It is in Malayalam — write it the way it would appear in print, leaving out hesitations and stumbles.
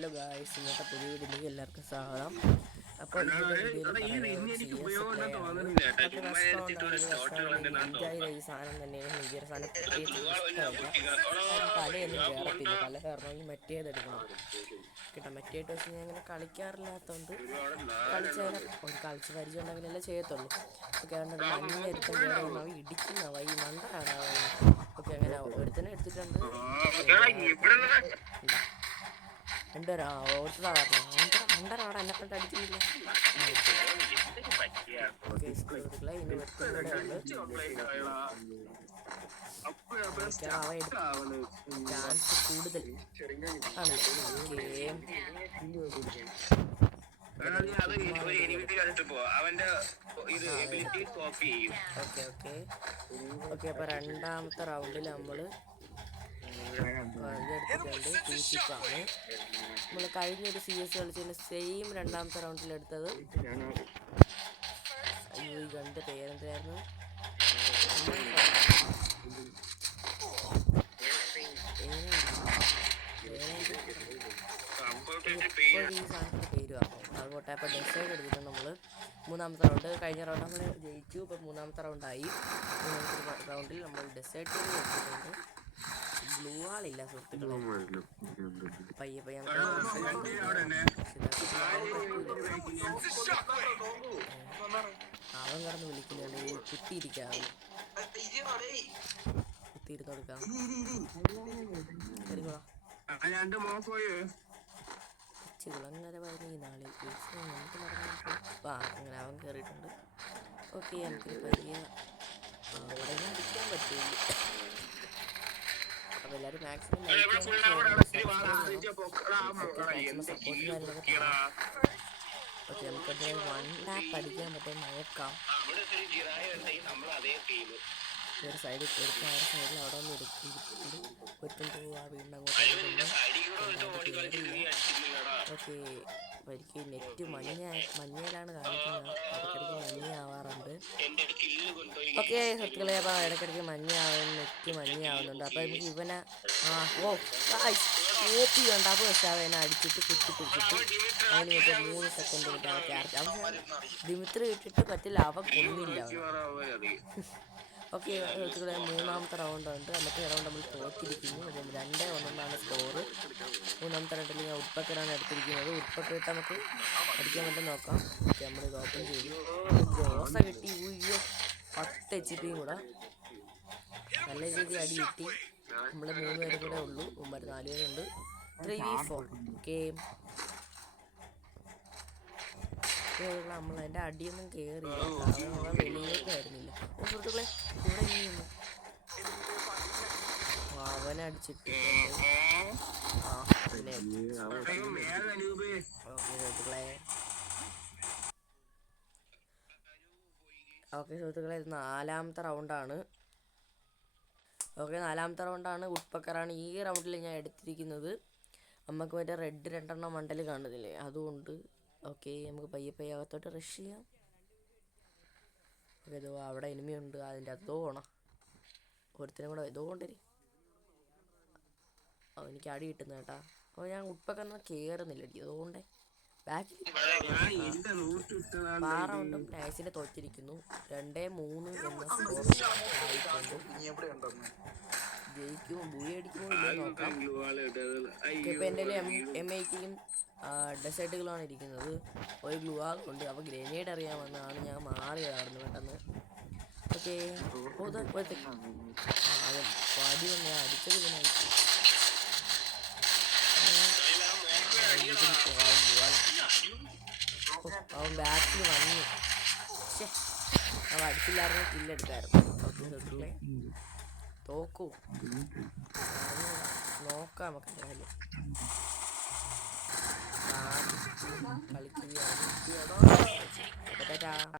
ഹലോ ഗായ്സ്, ഇന്നത്തെ പുതിയ വീഡിയോയിലേക്ക് എല്ലാവർക്കും സ്വാഗതം. അപ്പോൾ ഇന്നത്തെ വീഡിയോയിൽ ഈ സാധനം തന്നെയാണ്. നിജ സാധനം തലയൊന്നും കയറത്തില്ല. തല കയറണമെങ്കിൽ മറ്റേതെടുക്കണം കേട്ടോ. മറ്റേട്ട് വെച്ച് ഞാൻ ഇങ്ങനെ കളിക്കാറില്ലാത്തതുകൊണ്ട് കളിച്ച് പരിചയമുണ്ടെങ്കിലല്ലേ ചെയ്യത്തുള്ളൂ. ഓക്കെ, അതുകൊണ്ട് മഞ്ഞ എടുത്ത് കയറുന്ന ഇടിക്കുന്നവ ഈ മണ്ടനാണ്. ഓക്കെ, അങ്ങനെ ഒരുത്തനെ എടുത്തിട്ടുണ്ട്. രണ്ടുപേരാ ഓർത്തതാ പറഞ്ഞത്. മണ്ടനാണ്, എന്നെ കൊണ്ട് അടിക്കുന്നില്ല. ചാൻസ് കൂടുതൽ ആണ്. ഓക്കെ, അപ്പൊ രണ്ടാമത്തെ റൗണ്ടിൽ നമ്മള് എടുത്തിട്ടുണ്ട്. ടൂച്ചിപ്പാണ് നമ്മൾ കഴിഞ്ഞൊരു CS കളിച്ചതിന് സെയിം രണ്ടാമത്തെ റൗണ്ടിൽ എടുത്തത്. അയ്യോ, ഈ ഗണ്ട് പേരെന്തായിരുന്നു? ഈ സാധനത്തിൻ്റെ പേര് അതുകൊട്ടെ. അപ്പോൾ ഡെസേർട്ട് എടുത്തിട്ടുണ്ട് നമ്മൾ. മൂന്നാമത്തെ റൗണ്ട് കഴിഞ്ഞ റൗണ്ട് നമ്മൾ ജയിച്ചു. ഇപ്പോൾ മൂന്നാമത്തെ റൗണ്ടായി. മൂന്നാമത്തെ റൗണ്ടിൽ നമ്മൾ ഡെസേർട്ട് എടുത്തിട്ടുണ്ട്. ബ്ലൂ ആളില്ല സുഹൃത്തുക്കളെ. പയ്യെ അവൻ കടന്ന് വിളിക്കുന്നുണ്ട്. കുത്തിയിരിക്കാം, കുത്തിയിരുന്ന് കൊടുക്കാം. ചിളങ്ങര പറഞ്ഞ നാളെ അങ്ങനെ അവൻ കയറിയിട്ടുണ്ട്. ഓക്കെ, നമുക്ക് പയ്യെ അവിടെ അടിക്കാൻ പറ്റില്ല. അപ്പോൾ എല്ലാവരും മാക്സിമം ഓക്കെ, നമുക്കത് 1 ലാപ്പ് അടിക്കാൻ പറ്റാൻ നോക്കാം. ഒരു സൈഡിൽ അവിടെ ഒന്ന് ഒരുത്തും ആ വീടിൻ്റെ അങ്ങോട്ട്. ഓക്കെ, എനിക്ക് നെറ്റ് മഞ്ഞയിലാണ് കാണിക്കുന്നത്. ഇടയ്ക്കിടയ്ക്ക് മഞ്ഞയാവാറുണ്ട്. ഓക്കെ സുഹൃത്തുക്കളെ, അപ്പോൾ ഇടയ്ക്കിടയ്ക്ക് നെറ്റ് മഞ്ഞയാവുന്നുണ്ട്. അപ്പോൾ എനിക്ക് ഇവനെ കോപ്പി ഉണ്ടാകും. പക്ഷെ അവനെ അടിച്ചിട്ട് കുത്തിപ്പിടിച്ചിട്ട് അവന് മറ്റേ 3 സെക്കൻഡ് കിട്ടാൻ ക്യാരറ്റ് അവൻ ദിമിത്രി ഇട്ടിട്ട് പറ്റില്ല. അവൻ കൊന്നില്ല. ഓക്കെ സുഹൃത്തുക്കളെ, മൂന്നാമത്തെ റൗണ്ട് ഉണ്ട്. അന്നത്തെ റൗണ്ട് നമ്മൾ തോറ്റിരിക്കുന്നു. അപ്പം 2-1 സ്കോറ്. മൂന്നാമത്തെ റൗണ്ടിൽ ഞാൻ ഉൾപ്പക്കറാണ് എടുത്തിരിക്കുന്നത്. ഉൾപ്പക്കിട്ട് നമുക്ക് അടിക്കാൻ പറ്റും നോക്കാം. ഓക്കെ, നമ്മൾ ഓപ്പൺ ചെയ്തു. ദോശ കിട്ടി. 10 HP കൂടെ നല്ല രീതിയിൽ അടി കിട്ടി. നമ്മൾ 3 പേരും കൂടെ ഉള്ളൂ. 4 പേരുണ്ട്. 3v4. ഓക്കെ, നമ്മളതിൻ്റെ അടിയൊന്നും കയറിയില്ല. വെളിയിലേക്ക് ആയിരുന്നില്ല. സുഹൃത്തുക്കളെ, ഇവിടെ ഇനിയൊന്നും അവനടിച്ചിട്ട് ഓക്കെ സുഹൃത്തുക്കളെ, ഇത് 4ാമത്തെ റൗണ്ടാണ്. ഓക്കെ, 4ാമത്തെ റൗണ്ടാണ്. ഉൾപ്പക്കറാണ് ഈ റൗണ്ടിൽ ഞാൻ എടുത്തിരിക്കുന്നത്. നമുക്ക് മറ്റേ റെഡ് 2 മണ്ടൽ കാണുന്നില്ലേ, അതുകൊണ്ട്. ഓക്കെ, നമുക്ക് പയ്യെ അകത്തോട്ട് റഷ് ചെയ്യാം. ഓക്കെ, ഇതോ അവിടെ എനിമിയുണ്ട്. അതിൻ്റെ അകത്തോ പോകണം. ഒരുത്തിനും കൂടെ ഇതോ കൊണ്ടുവരി. എനിക്ക് അടി കിട്ടുന്ന കേട്ടാ. അപ്പോൾ ഞാൻ ഉൾപ്പക്കറൊന്നും കയറുന്നില്ല. അതുകൊണ്ടേ ബാക്കിൽ 6 റൗണ്ടും നൈസിനെ തോറ്റിരിക്കുന്നു. 2-3 എന്ന സ്കോർ ആയിട്ടുണ്ട്. ജയിക്കുമോ ബൂയി അടിക്കുമോ ഇല്ലേ നോക്കാം. ഇപ്പം എൻ്റെ M80യും ഡെസേർട്ടുകളാണ് ഇരിക്കുന്നത്. ഒരു ഗ്ലൂ ആളുണ്ട്. അപ്പോൾ ഗ്രനേഡ് അറിയാമെന്നാണ് ഞാൻ മാറിയതായിരുന്നു പെട്ടെന്ന്. ഓക്കെ, പാടി വന്ന് അടിച്ചത് ഇതിനായിട്ട്. അവൻ ബാക്കിൽ വന്നു. അവൻ അടിച്ചില്ലായിരുന്നു, കില്ലെടുക്കായിരുന്നു. ഓക്കെ, തോക്കൂ നോക്കാം നമുക്ക്. എന്തായാലും കളിക്കുകയാണ്.